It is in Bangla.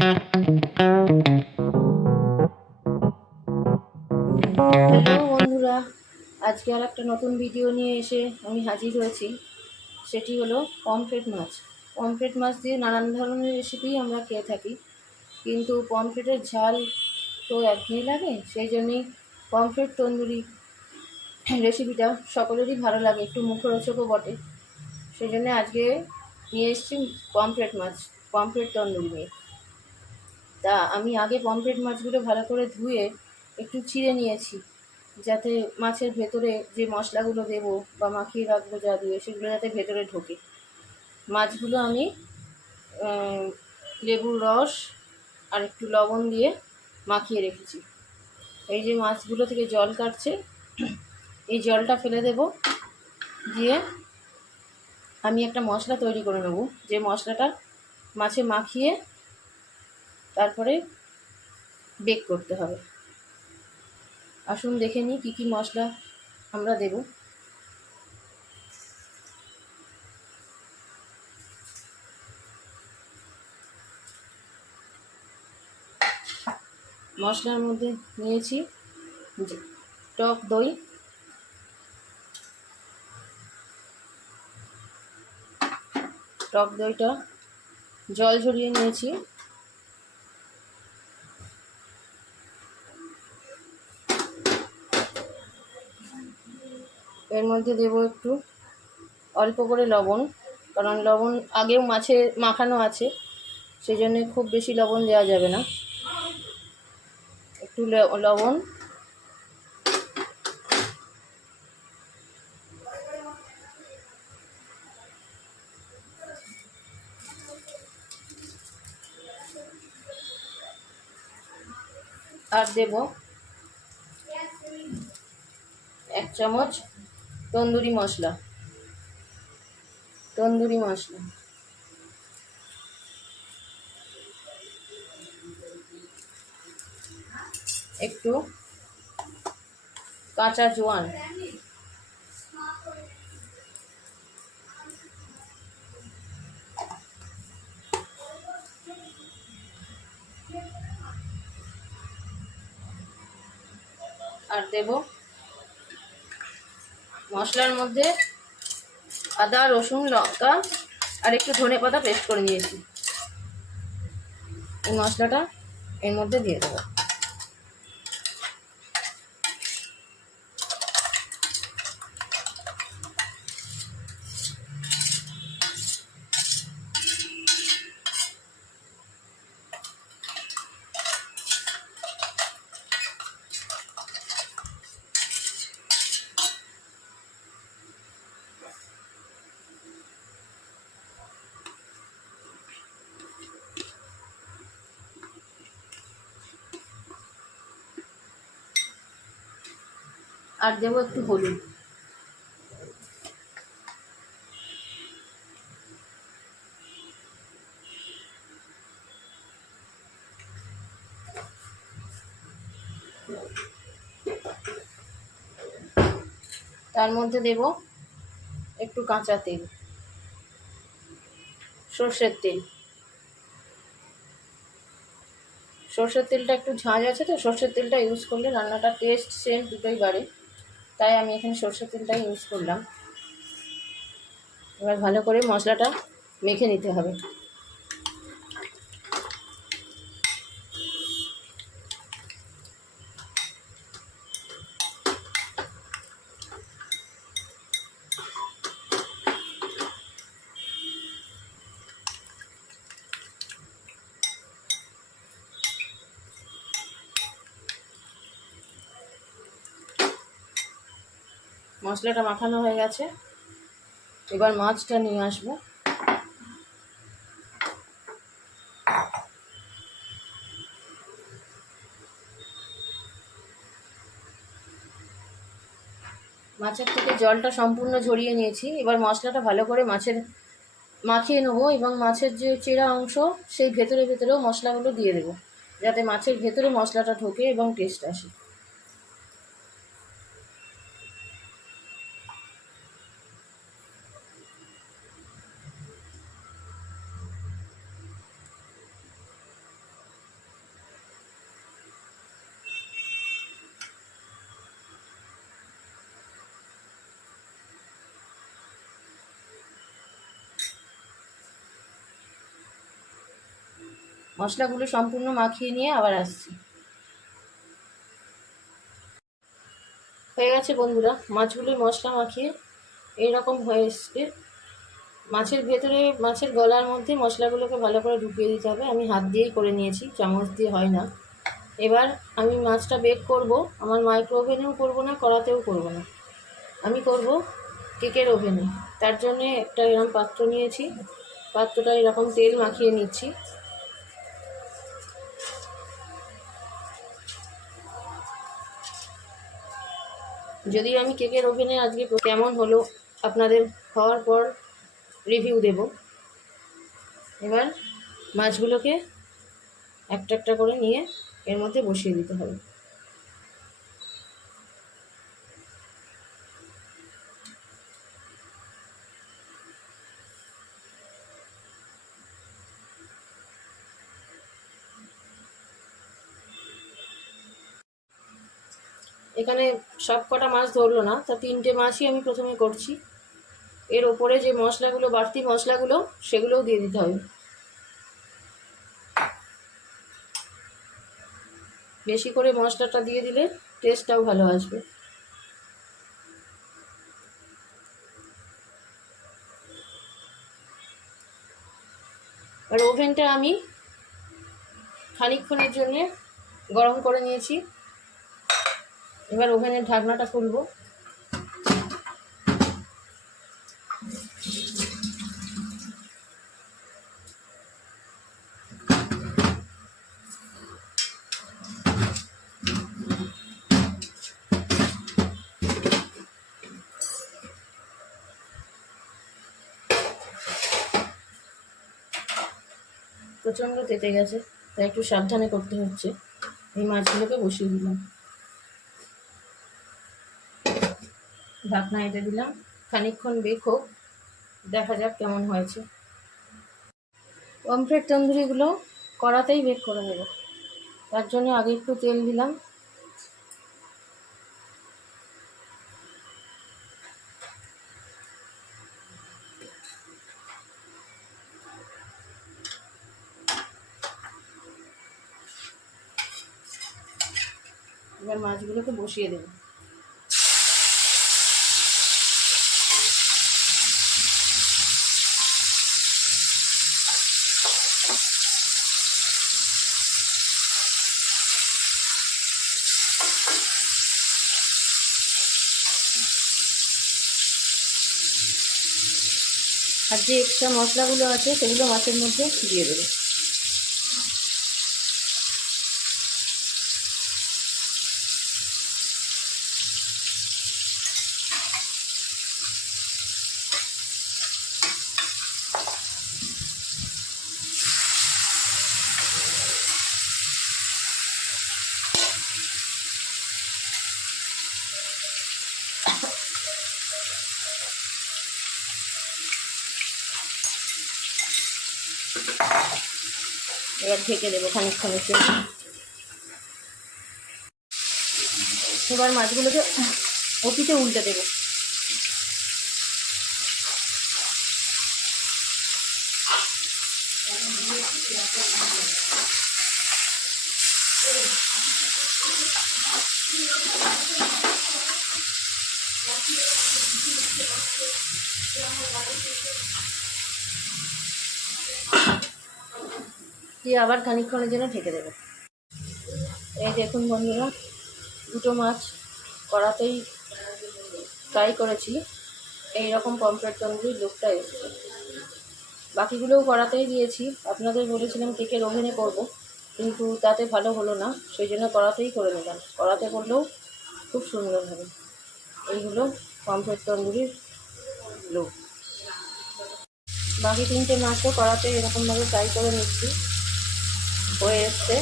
হ্যালো বন্ধুরা, আজকে আর একটা নতুন ভিডিও নিয়ে এসে আমি হাজির হয়েছি। সেটি হলো পমফ্রেট মাছ। পমফ্রেট মাছ দিয়ে নানান ধরনের রেসিপি আমরা খেয়ে থাকি, কিন্তু পমফ্রেটের ঝাল তো একঘেয়ে লাগে। সেই জন্যই পমফ্রেট তন্দুরি রেসিপিটা সকলেরই ভালো লাগে, একটু মুখরোচকও বটে। সেই জন্য আজকে নিয়ে এসেছি পমফ্রেট মাছ, পমফ্রেট তন্দুরি নিয়ে। তা আমি আগে পমফ্রেট মাছগুলো ভালো করে ধুয়ে একটু চিড়ে নিয়েছি, যাতে মাছের ভেতরে যে মশলাগুলো দেবো বা মাখিয়ে রাখবো যা দিয়ে, সেগুলো যাতে ভেতরে ঢোকে। মাছগুলো আমি লেবুর রস আর একটু লবণ দিয়ে মাখিয়ে রেখেছি। এই যে মাছগুলো থেকে জল কাটছে, এই জলটা ফেলে দেব। দিয়ে আমি একটা মশলা তৈরি করে নেব, যে মশলাটা মাছে মাখিয়ে তারপরে বেক করতে হবে। আসুন দেখে নিই কী কী মশলা আমরা দেব। মশলার মধ্যে নিয়েছি টক দই, টক দইটা জল ঝরিয়ে নিয়েছি। এর মধ্যে দেব একটু অল্প করে লবণ, কারণ লবণ আগেও মাছে মাখানো আছে, সেই জন্য খুব বেশি লবণ দেওয়া যাবে না। একটু লবণ, আর দেব 1 চামচ তন্দুরি মশলা। একটু কাঁচা জোয়ান, আর দেব মশলার মধ্যে আদা রসুন লঙ্কা আর একটু ধনেপাতা পেস্ট করে নিয়েছি। এই মশলাটা এর মধ্যে দিয়ে দেবো। আর দেবো একটু হলুদ। তার মধ্যে দেব একটু কাঁচা তেল, সর্ষের তেল। সর্ষের তেলটা একটু ঝাঁঝ আছে, তো সর্ষের তেলটা ইউজ করলে রান্নাটা টেস্ট সেন্ট দুটোই বাড়ে, তাই আমি এখানে সর্ষের তেলটাই ইউজ করলাম। এবার ভালো করে মশলাটা মেখে নিতে হবে। মশলাটা মাখানো হয়ে গেছে, এবার মাছটা নিয়ে আসবো। মাছের থেকে জলটা সম্পূর্ণ ঝরিয়ে নিয়েছি। এবার মশলাটা ভালো করে মাখিয়ে নেবো, এবং মাছের যে চেরা অংশ সেই ভেতরেও মশলাগুলো দিয়ে দেবো, যাতে মাছের ভেতরে মশলাটা ঢোকে এবং টেস্ট আসে। মশলাগুলো সম্পূর্ণ মাখিয়ে নিয়ে আবার আসছি। হয়ে গেছে বন্ধুরা, মাছগুলোই মশলা মাখিয়ে এইরকম হয়ে এসছে। মাছের ভেতরে, মাছের গলার মধ্যে মশলাগুলোকে ভালো করে ঢুকিয়ে দিতে হবে। আমি হাত দিয়েই করে নিয়েছি, চামচ দিয়ে হয় না। এবার আমি মাছটা বেক করব। আমার মাইক্রো ওভেনেও করবো না, কড়াতেও করব না, আমি করব কেকের ওভেনে। তার জন্যে একটা এরকম পাত্র নিয়েছি, পাত্রটা এরকম তেল মাখিয়ে নিচ্ছি। যদি আমি কেকের ওভেনে আজকে কেমন হলো আপনাদের খাওয়ার পর রিভিউ দেব। এবার মাছগুলোকে একটা একটা করে নিয়ে এর মধ্যে বসিয়ে দিতে হবে। এখানে সব কটা মাছ ধরলো না, তা 3টে মাছই আমি প্রথমে করছি। এর ওপরে যে মশলাগুলো, বাড়তি মশলাগুলো, সেগুলোও দিয়ে দিতে হবে। বেশি করে মশলাটা দিয়ে দিলে টেস্টটাও ভালো আসবে। আর ওভেনটা আমি খানিকক্ষণের জন্য গরম করে নিয়েছি। এবার ওভেনের ঢাকনাটা খুলবো। প্রচণ্ড তেতে গেছে, তাই একটু সাবধানে করতে হচ্ছে। এই মাছগুলোকে বসিয়ে দিলাম, ঢাকনা এঁটে দিলাম। খানিকক্ষণ বেক হোক, দেখা যাক কেমন হয়েছে। পমফ্রেট তন্দুরিগুলো কড়াতেই বেক করে নেব। তার জন্য আগে একটু তেল দিলাম। এবার মাছগুলোকে বসিয়ে দেব। আর যে এক্সট্রা মশলাগুলো আছে সেগুলো মাছের মধ্যে দিয়ে দেবো। এবার ঢেকে দেবো খানিকক্ষণের জন্য। এবার মাছগুলোকে অতিতে উল্টে দেবো। দিয়ে আবার খানিকক্ষণের জন্য ঢেকে দেবো। এই দেখুন বন্ধুরা, দুটো মাছ কড়াতেই ফ্রাই করেছি, এইরকম পমফ্রেট তন্দুরির লুকটা এসেছে। বাকিগুলোও কড়াতেই দিয়েছি। আপনাদের বলেছিলাম কেকের ওভেনে করব, কিন্তু তাতে ভালো হলো না, সেই জন্য কড়াতেই করে নিলাম। কড়াতে করলেও খুব সুন্দর হবে। এইগুলো পমফ্রেট তন্দুরির লুক। বাকি 3টে মাছও কড়াতে এরকমভাবে ফ্রাই করে নিচ্ছি, হয়ে এসছে।